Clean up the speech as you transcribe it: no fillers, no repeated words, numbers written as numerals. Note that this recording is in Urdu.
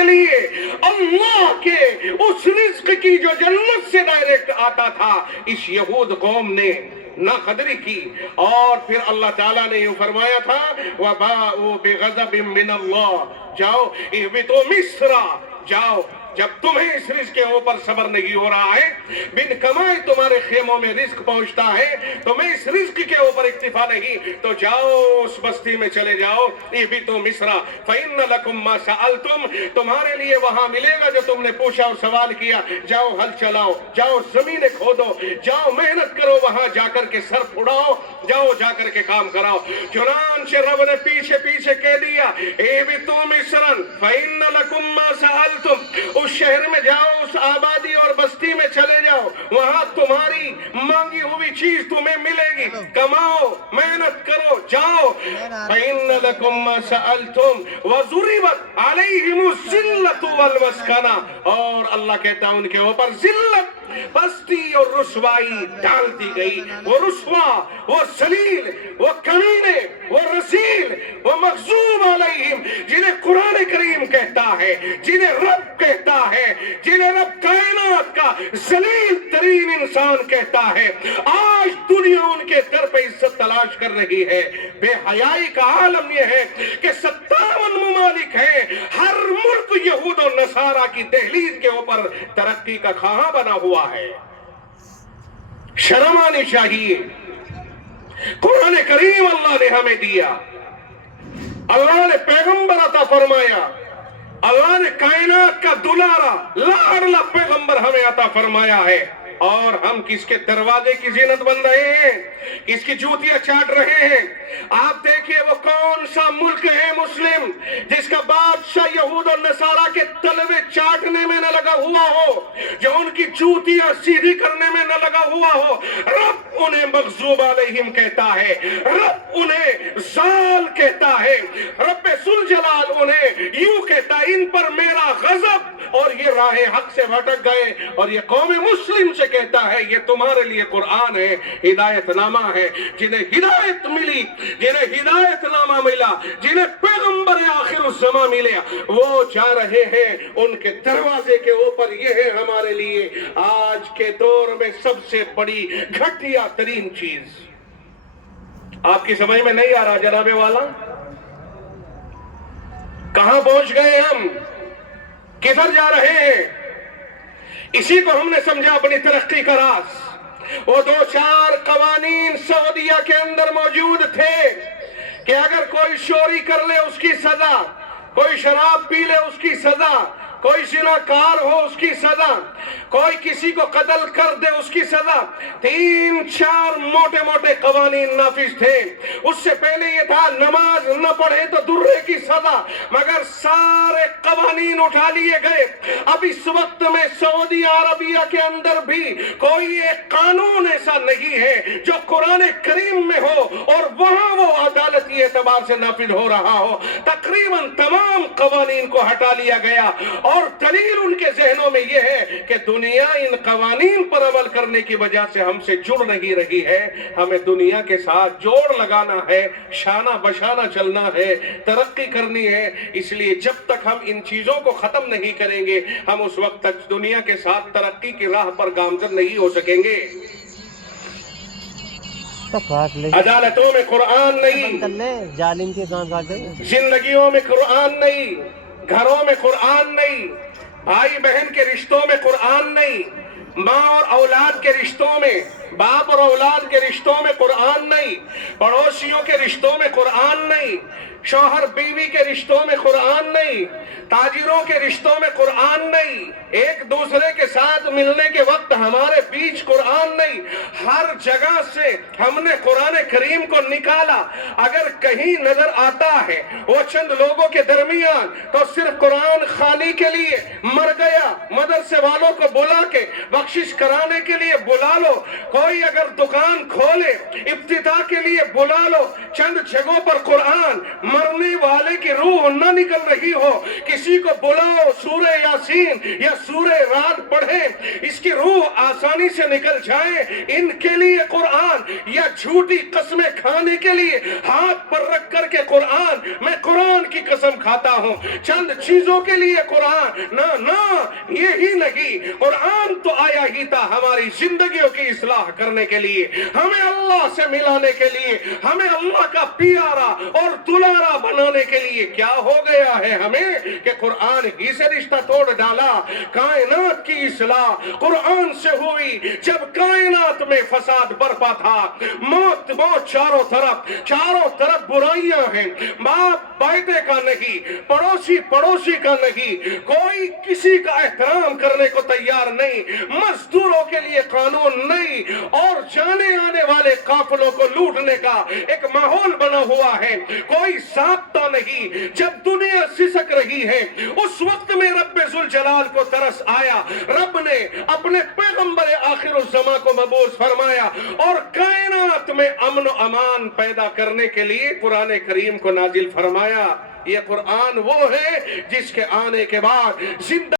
تمہارے لیے اللہ کے اس رزق کی جو جنت سے ڈائریکٹ آتا تھا اس یہود قوم نے نہ قدری کی. اور پھر اللہ تعالیٰ نے یہ فرمایا تھا وَبَاءُوا بِغَضَبٍ مِّنَ اللَّهِ جاؤ اهبطوا مصر جاؤ. جب تمہیں اس رزق کے اوپر صبر نہیں ہو رہا ہے بن کمائے تمہارے خیموں میں رزق پہنچتا ہے تمہیں اس رزق کے اوپر اکتفا نہیں تو جاؤ اس بستی میں چلے جاؤ. اہبطوا مصر فإن لكم ما سألتم تمہارے لیے وہاں ملے گا جو تم نے پوچھا اور سوال کیا. جاؤ ہل چلاؤ جاؤ زمینیں کھودو جاؤ محنت کرو وہاں جا کر کے سر پھڑاؤ جاؤ جا کر کے کام کراؤ. چنانچہ رب نے پیچھے پیچھے کہہ دیا اہبطوا مصر فإن لكم ما سألتم اس شہر میں جاؤ اس آبادی اور بستی میں چلے جاؤ وہاں تمہاری مانگی ہوئی چیز تمہیں ملے گی. کماؤ محنت کرو جاؤ. فَإِنَّ لَكُمْ مَا سَأَلْتُمْ وَضُرِبَتْ عَلَيْهِمُ الذِّلَّةُ وَالْمَسْكَنَةُ اور اللہ کہتا ہے ان کے اوپر ذلت پستی اور رسوائی ڈال دی گئی. وہ رسوا وہ ذلیل وہ کمینے وہ رذیل وہ مغضوب علیہم جنہیں قرآن کریم کہتا ہے جنہیں رب کہتا ہے جنہیں رب کائنات کا ذلیل ترین انسان کہتا ہے آج دنیا ان کے در پہ عزت تلاش کر رہی ہے. بے حیائی کا عالم یہ ہے کہ 57 ممالک ہیں ہر ملک یہود و نصارہ کی دہلیز کے اوپر ترقی کا خواہاں بنا ہوا ہے. شرم آنی چاہیے. قرآن کریم اللہ نے ہمیں دیا اللہ نے پیغمبر عطا فرمایا اللہ نے کائنات کا دلارا لاڈلا پیغمبر ہمیں عطا فرمایا ہے اور ہم کس کے دروازے کی زینت بن رہے ہیں کس کی جوتیاں چاٹ رہے ہیں. آپ دیکھیے وہ کون سا ملک ہے مسلم جس کا بادشاہ یہود اور نصارہ کے تلوے چاٹنے میں نہ لگا ہوا ہو جو ان کی جوتیاں سیدھی کرنے میں نہ لگا ہوا ہو. رب انہیں مغضوب علیہم کہتا ہے رب انہیں زال کہتا ہے رب ذوالجلال انہیں یوں کہتا ہے ان پر میرا غضب اور یہ راہ حق سے بھٹک گئے. اور یہ قوم مسلم سے کہتا ہے یہ تمہارے لیے قرآن ہے ہدایت نامہ ہے. جنہیں ہدایت ملی جنہیں ہدایت نامہ ملا جنہیں پیغمبر آخر الزمان ملے وہ جا رہے ہیں ان کے دروازے کے اوپر. یہ ہے ہمارے لیے آج کے دور میں سب سے بڑی گھٹیا ترین چیز. آپ کی سمجھ میں نہیں آ رہا جناب والا کہاں پہنچ گئے ہم کدھر جا رہے ہیں. اسی کو ہم نے سمجھا اپنی ترقی کا راز. وہ 2-4 قوانین سعودیہ کے اندر موجود تھے کہ اگر کوئی چوری کر لے اس کی سزا کوئی شراب پی لے اس کی سزا کوئی زناکار ہو اس کی سزا کوئی کسی کو قتل کر دے اس کی سزا. 3-4 موٹے موٹے قوانین نافذ تھے. اس سے پہلے یہ تھا نماز نہ پڑھے تو درے کی سزا مگر سارے قوانین اٹھا لیے گئے. اب اس وقت میں سعودی عربیہ کے اندر بھی کوئی ایک قانون ایسا نہیں ہے جو قرآن کریم میں ہو اور وہاں وہ عدالتی اعتبار سے نافذ ہو رہا ہو. تقریباً تمام قوانین کو ہٹا لیا گیا اور دلیل ان کے ذہنوں میں یہ ہے کہ دنیا ان قوانین پر عمل کرنے کی وجہ سے ہم سے جڑ نہیں رہی ہے. ہمیں دنیا کے ساتھ جوڑ لگانا ہے شانہ بشانہ چلنا ہے ترقی کرنی ہے. اس لیے جب تک ہم ان چیزوں کو ختم نہیں کریں گے ہم اس وقت تک دنیا کے ساتھ ترقی کی راہ پر گامزن نہیں ہو سکیں گے. عدالتوں میں قرآن نہیں زندگیوں میں قرآن نہیں گھروں میں قرآن نہیں بھائی بہن کے رشتوں میں قرآن نہیں ماں اور اولاد کے رشتوں میں باپ اور اولاد کے رشتوں میں قرآن نہیں پڑوسیوں کے رشتوں میں قرآن نہیں شوہر بیوی کے رشتوں میں قرآن نہیں تاجروں کے رشتوں میں قرآن نہیں ایک دوسرے کے ساتھ ملنے کے وقت ہمارے بیچ قرآن نہیں. ہر جگہ سے ہم نے قرآن کریم کو نکالا. اگر کہیں نظر آتا ہے وہ چند لوگوں کے درمیان تو صرف قرآن خوانی کے لیے مر گیا مدرسے والوں کو بلا کے بخشش کرانے کے لیے بلا لو کوئی اگر دکان کھولے افتتاح کے لیے بلا لو، چند جگہوں پر قرآن، مرنے والے کی روح نہ نکل رہی ہو، کسی کو بلاؤ سورہ یاسین یا سورہ رعد پڑھے، اس کی روح آسانی سے نکل جائے، ان کے لیے قرآن، یا جھوٹی قسمیں کھانے کے لیے ہاتھ پر رکھ کر کے قرآن، میں قرآن کی قسم کھاتا ہوں، چند چیزوں کے لیے قرآن، نہ یہی نہیں، قرآن تو آیا ہی تھا ہماری زندگیوں کی اصلاح کرنے کے لیے، ہمیں اللہ سے ملانے کے لیے، ہمیں اللہ کا پیارا اور دلارا بنانے کے لیے۔ کیا ہو گیا ہے ہمیں کہ قرآن ہی سے رشتہ توڑ ڈالا۔ کائنات کی اصلاح قرآن سے ہوئی، جب کائنات میں فساد برپا تھا، موت چاروں طرف برائیاں ہیں، باپ بیٹے کا نہیں، پڑوسی کا نہیں، کوئی کسی کا احترام کرنے کو تیار نہیں، مزدوروں کے لیے قانون نہیں، اور جانے آنے والے قافلوں کو لوٹنے کا ایک ماحول بنا ہوا ہے، کوئی ضابطہ نہیں۔ جب دنیا سسک رہی ہے، اس وقت میں رب ذوالجلال کو ترس آیا، رب نے اپنے پیغمبر آخر الزمان کو مبعوث فرمایا، اور کائنات میں امن و امان پیدا کرنے کے لیے قرآن کریم کو نازل فرمایا۔ یہ قرآن وہ ہے جس کے آنے کے بعد زندہ